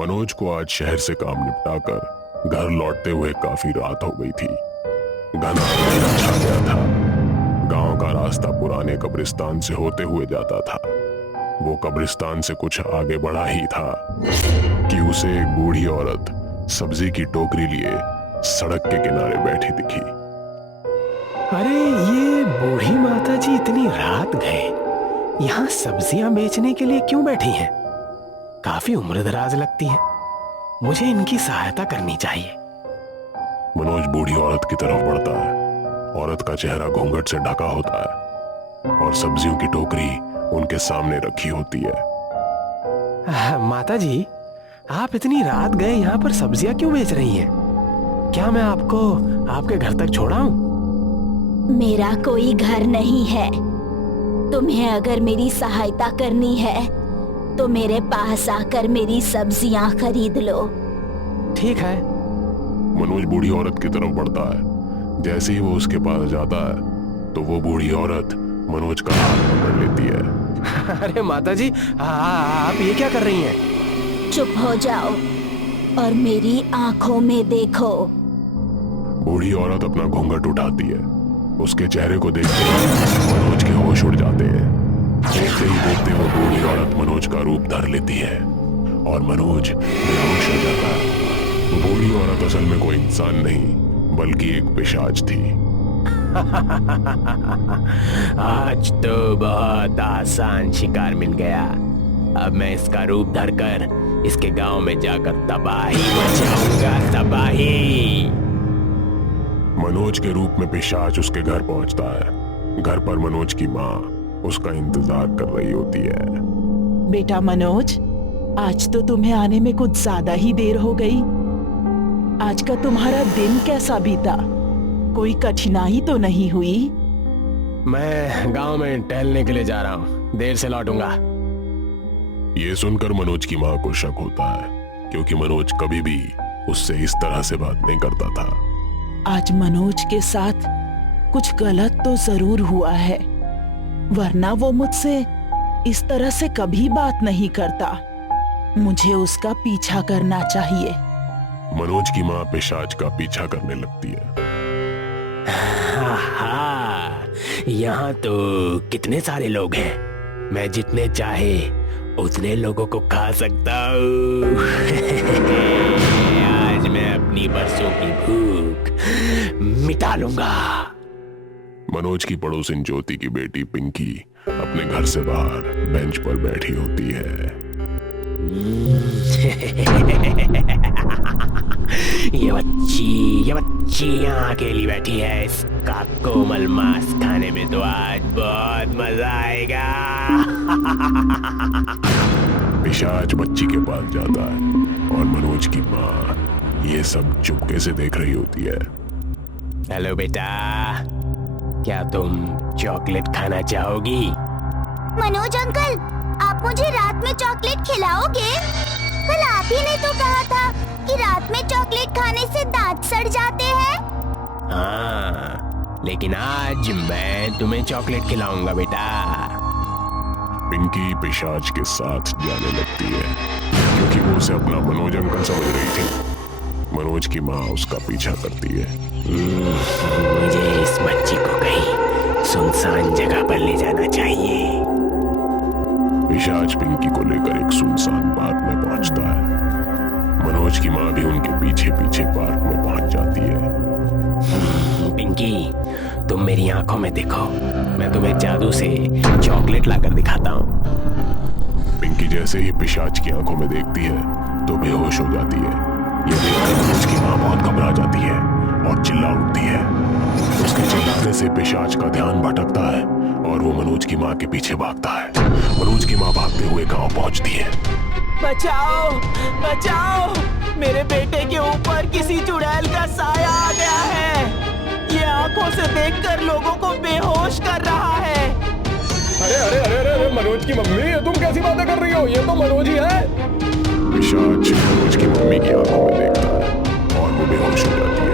मनोज को आज शहर से काम निपटाकर घर लौटते हुए काफी रात हो गई थी। घना अंधेरा छा गया था। गांव का रास्ता पुराने कब्रिस्तान से होते हुए जाता था। वो कब्रिस्तान से कुछ आगे बढ़ा ही था कि उसे एक बूढ़ी औरत सब्जी की टोकरी लिए सड़क के किनारे बैठी दिखी। अरे ये बूढ़ी माता जी इतनी रात गए यहाँ सब्जियां बेचने के लिए क्यों बैठी हैं? काफी उम्रदराज लगती हैं। मुझे इनकी सहायता करनी चाहिए। मनोज बूढ़ी औरत की तरफ बढ़ता है। औरत का चेहरा घूंघट से ढका होता है और सब्जियों की टोकरी उनके सामने रखी होती है। माता जी, आप इतनी रात गए यहाँ पर सब्जियां क्यों बेच रही हैं? क्या मैं आपको आपके घर तक छोड़ाऊं? मेरा कोई घर नहीं है। तुम्हें अगर मेरी सहायता करनी है तो मेरे पास आकर मेरी सब्जियां खरीद लो। ठीक है। मनोज बूढ़ी औरत की तरफ बढ़ता है। जैसे ही वो उसके पास जाता है तो वो बूढ़ी औरत मनोज का हाथ पकड़ लेती है। अरे माता जी, आप ये क्या कर रही हैं? चुप हो जाओ और मेरी आंखों में देखो। बूढ़ी औरत अपना घूंघट उठाती है। उसके चेहरे को देखते ही मनोज के होश उड़ जाते हैं। देखते ही देखते वो बूढ़ी औरत मनोज का रूप धर लेती है और मनोज बेहोश हो जाता है। वो बूढ़ी औरत असल में कोई इंसान नहीं बल्कि एक पिशाच थी। आज तो बहुत आसान शिकार मिल गया। अब मैं इसका रूप धरकर इसके गांव में जाकर तबाही मचाऊंगा, तबाही। मनोज के रूप में पिशाच उसके घर पहुंचता है। घर पर मनोज की माँ उसका इंतजार कर रही होती है। बेटा मनोज, आज तो तुम्हें आने में कुछ ज्यादा ही देर हो गई। आज का तुम्हारा दिन कैसा बीता? कोई कठिनाई तो नहीं हुई? मैं गांव में टहलने के लिए जा रहा हूँ, देर से लौटूंगा। ये सुनकर मनोज की माँ को शक होता है क्योंकि मनोज कभी भी उससे इस तरह से बात नहीं करता था। आज मनोज के साथ कुछ गलत तो जरूर हुआ है, वरना वो मुझसे इस तरह से कभी बात नहीं करता। मुझे उसका पीछा करना चाहिए। मनोज की माँ पिशाच का पीछा करने लगती है। यहाँ तो कितने सारे लोग हैं। मैं जितने चाहे उतने लोगों को खा सकता हूँ। आज मैं अपनी बरसों की भूख मिटा लूंगा। मनोज की पड़ोसिन ज्योति की बेटी पिंकी अपने घर से बाहर बेंच पर बैठी होती है। ये बच्ची यहाँ अकेली बैठी है। इसका कोमल मांस खाने में तो आज बहुत मजा आएगा। पिशाच बच्ची के पास जाता है और मनोज की माँ ये सब चुपके से देख रही होती है। हेलो बेटा, क्या तुम चॉकलेट खाना चाहोगी? मनोज अंकल, आप मुझे रात में चॉकलेट खिलाओगे? कल आप ही ने तो कहा था कि रात में चॉकलेट खाने से दांत सड़ जाते हैं। हाँ, लेकिन आज मैं तुम्हें चॉकलेट खिलाऊंगा बेटा। पिंकी पिशाच के साथ जाने लगती है क्योंकि वो उसे अपना मनोज अंकल समझ रही थी। मनोज की माँ उसका पीछा करती है। मुझे इस बच्ची को कहीं सुनसान जगह पर ले जाना चाहिए। पिशाच पिंकी को लेकर एक सुनसान पार्क में पहुंचता है। मनोज की माँ भी उनके पीछे पीछे पार्क में पहुंच जाती है। पिंकी, तुम मेरी आंखों में देखो, मैं तुम्हें जादू से चॉकलेट लाकर दिखाता हूँ। पिंकी जैसे ही पिशाच की आंखों में देखती है तो बेहोश हो जाती है। ये देखकर मनोज की माँ बहुत घबरा जाती है और चिल्ला उठती है। उसके चिल्लाने से पिशाच का ध्यान भटकता है और वो मनोज की माँ के पीछे भागता है। मनोज की माँ भागते हुए गांव पहुंचती है। बचाओ, बचाओ, मेरे बेटे के ऊपर किसी चुड़ैल का साया आ गया है। ये आंखों से देखकर लोगों को बेहोश कर रहा है। अरे अरे अरे अरे मनोज की मम्मी, ये तुम कैसी बातें कर रही हो? ये तो मनोज ही है। पिशाच मनोज की मम्मी की आंखों में देखता है और वो बेहोश हो जाती है।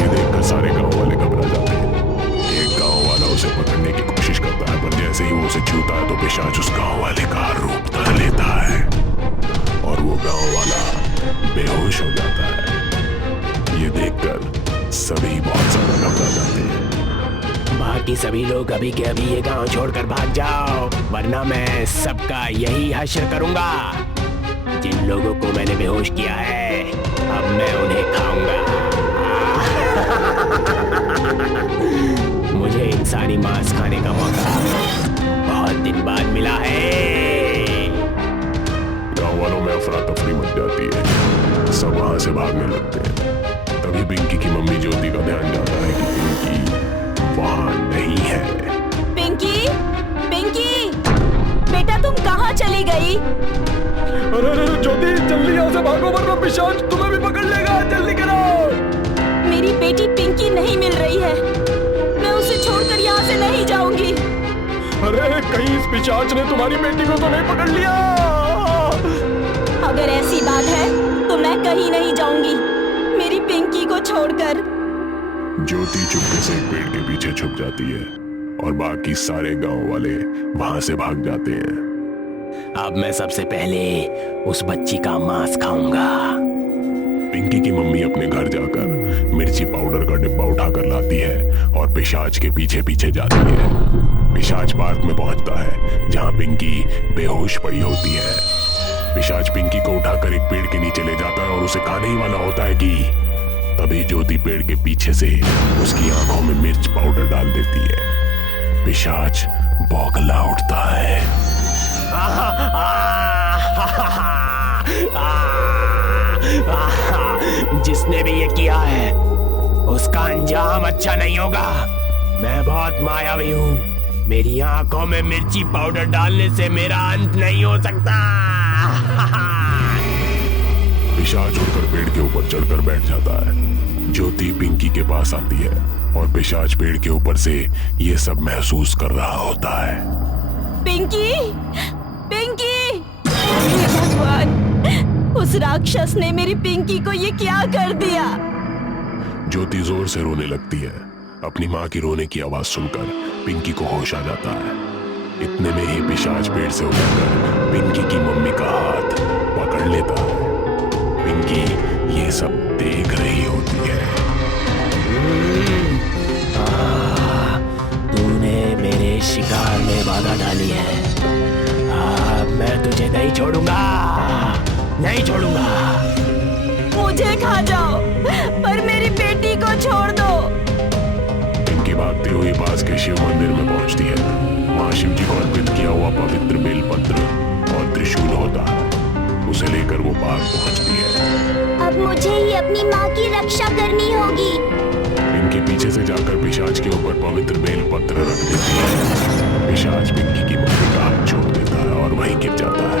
ये देखकर सारे गांव वाले घबरा जाते हैं। एक गांव वाला उसे पकड़ने की कोशिश करता है पर जैसे ही वो उसे छूता है तो पिशाच उस गांव वाले का रूप धर लेता है। बहुत ज्यादा घबरा जाते हैं। बाकी सभी लोग अभी के अभी ये गांव छोड़कर भाग जाओ, वरना मैं सबका यही हश्र करूंगा। जिन लोगों को मैंने बेहोश किया है, अब मैं उन्हें खाऊंगा। मुझे इंसानी मांस खाने का मौका बहुत दिन बाद मिला है। गांव वालों में अफरा तफरी मच जाती है, सब वहां से भागने लगते हैं। तभी पिंकी की मम्मी ज्योति का ध्यान जाता है कि पिंकी वहां नहीं है। पिंकी, पिंकी, बेटा तुम कहाँ चली गई? अरे अरे ज्योति, जल्दी यहाँ से भागो वरना पिशाच तुम्हें भी पकड़ लेगा। जल्दी करो। मेरी बेटी पिंकी नहीं मिल रही है, मैं उसे छोड़कर यहाँ से नहीं जाऊंगी। अरे कहीं इस पिशाच ने तुम्हारी बेटी को तो नहीं पकड़ लिया? अगर ऐसी बात है तो मैं कहीं नहीं जाऊंगी, मेरी पिंकी को छोड़कर। ज्योति चुपके से एक पेड़ के पीछे छुप जाती है और बाकी सारे गांव वाले वहां से भाग जाते हैं। अब मैं सबसे पहले उस बच्ची का मांस खाऊंगा। पिंकी की मम्मी अपने घर जाकर मिर्ची पाउडर का डिब्बा उठाकर लाती है और पिशाच के पीछे पीछे जाती है। पिशाच पार्क में पहुंचता है जहां पिंकी बेहोश पड़ी होती है। पिशाच पिंकी को उठाकर एक पेड़ के नीचे ले जाता है और उसे खाने ही वाला होता है कि तभी ज्योति पेड़ के पीछे से उसकी आंखों में मिर्च पाउडर डाल देती है। पिशाच बौखला उठता है। जिसने भी ये किया है उसका अंजाम अच्छा नहीं होगा। मैं बहुत मायावी हूँ, मेरी आंखों में मिर्ची पाउडर डालने से मेरा अंत नहीं हो सकता। पिशाच उड़कर पेड़ के ऊपर चढ़कर बैठ जाता है। ज्योति पिंकी के पास आती है और पिशाच पेड़ के ऊपर से ये सब महसूस कर रहा होता है। पिंकी, पिंकी, हे भगवान, उस राक्षस ने मेरी पिंकी को ये क्या कर दिया? ज्योति जोर से रोने लगती है। अपनी माँ की रोने की आवाज सुनकर पिंकी को होश आ जाता है। इतने में ही पिशाच पेड़ से उतरकर पिंकी की मम्मी का हाथ पकड़ लेता है। पिंकी ये सब देख रही होती है। तूने मेरे शिकार में बाधा डाली है, मैं तुझे नहीं छोड़ूंगा, नहीं छोड़ूंगा। मुझे खा जाओ पर मेरी बेटी को छोड़ दो। पिंकी भागती हुई पास के शिव मंदिर में पहुंचती है। वहां शिव जी को अर्पित किया हुआ पवित्र बेलपत्र और त्रिशूल होता है। उसे लेकर वो पार्क पहुंचती है। अब मुझे ही अपनी माँ की रक्षा करनी होगी। पिंकी पीछे से जाकर पिशाच के ऊपर पवित्र बेलपत्र रख देती है। पिशाच पिंकी की मम्मी का हाथ छोड़ देता है और वहीं गिर जाता है।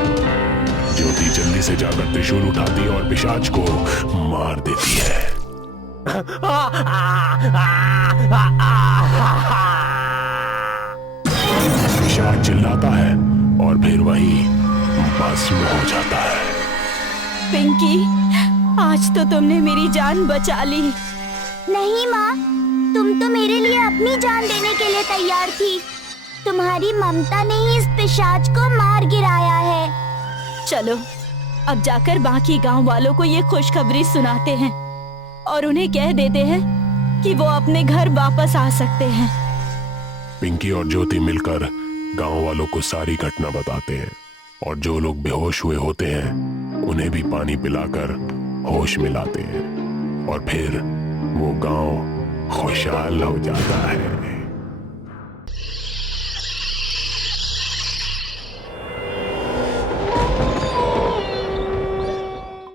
ज्योति जल्दी से जाकर त्रिशूल उठाती है और पिशाच को मार देती है। पिशाच चिल्लाता है और फिर वहीं भस्म हो जाता है। पिंकी, आज तो तुमने मेरी जान बचा ली। नहीं माँ, तुम तो मेरे लिए अपनी जान देने के लिए तैयार थी। तुम्हारी ममता ने ही इस पिशाच को मार गिराया है। चलो अब जाकर बाकी गांव वालों को ये खुशखबरी सुनाते हैं और उन्हें कह देते हैं कि वो अपने घर वापस आ सकते हैं। पिंकी और ज्योति मिलकर गांव वालों को सारी घटना बताते हैं और जो लोग बेहोश हुए होते हैं उन्हें भी पानी पिलाकर होश में लाते हैं और फिर वो गांव खुशहाल हो जाता है।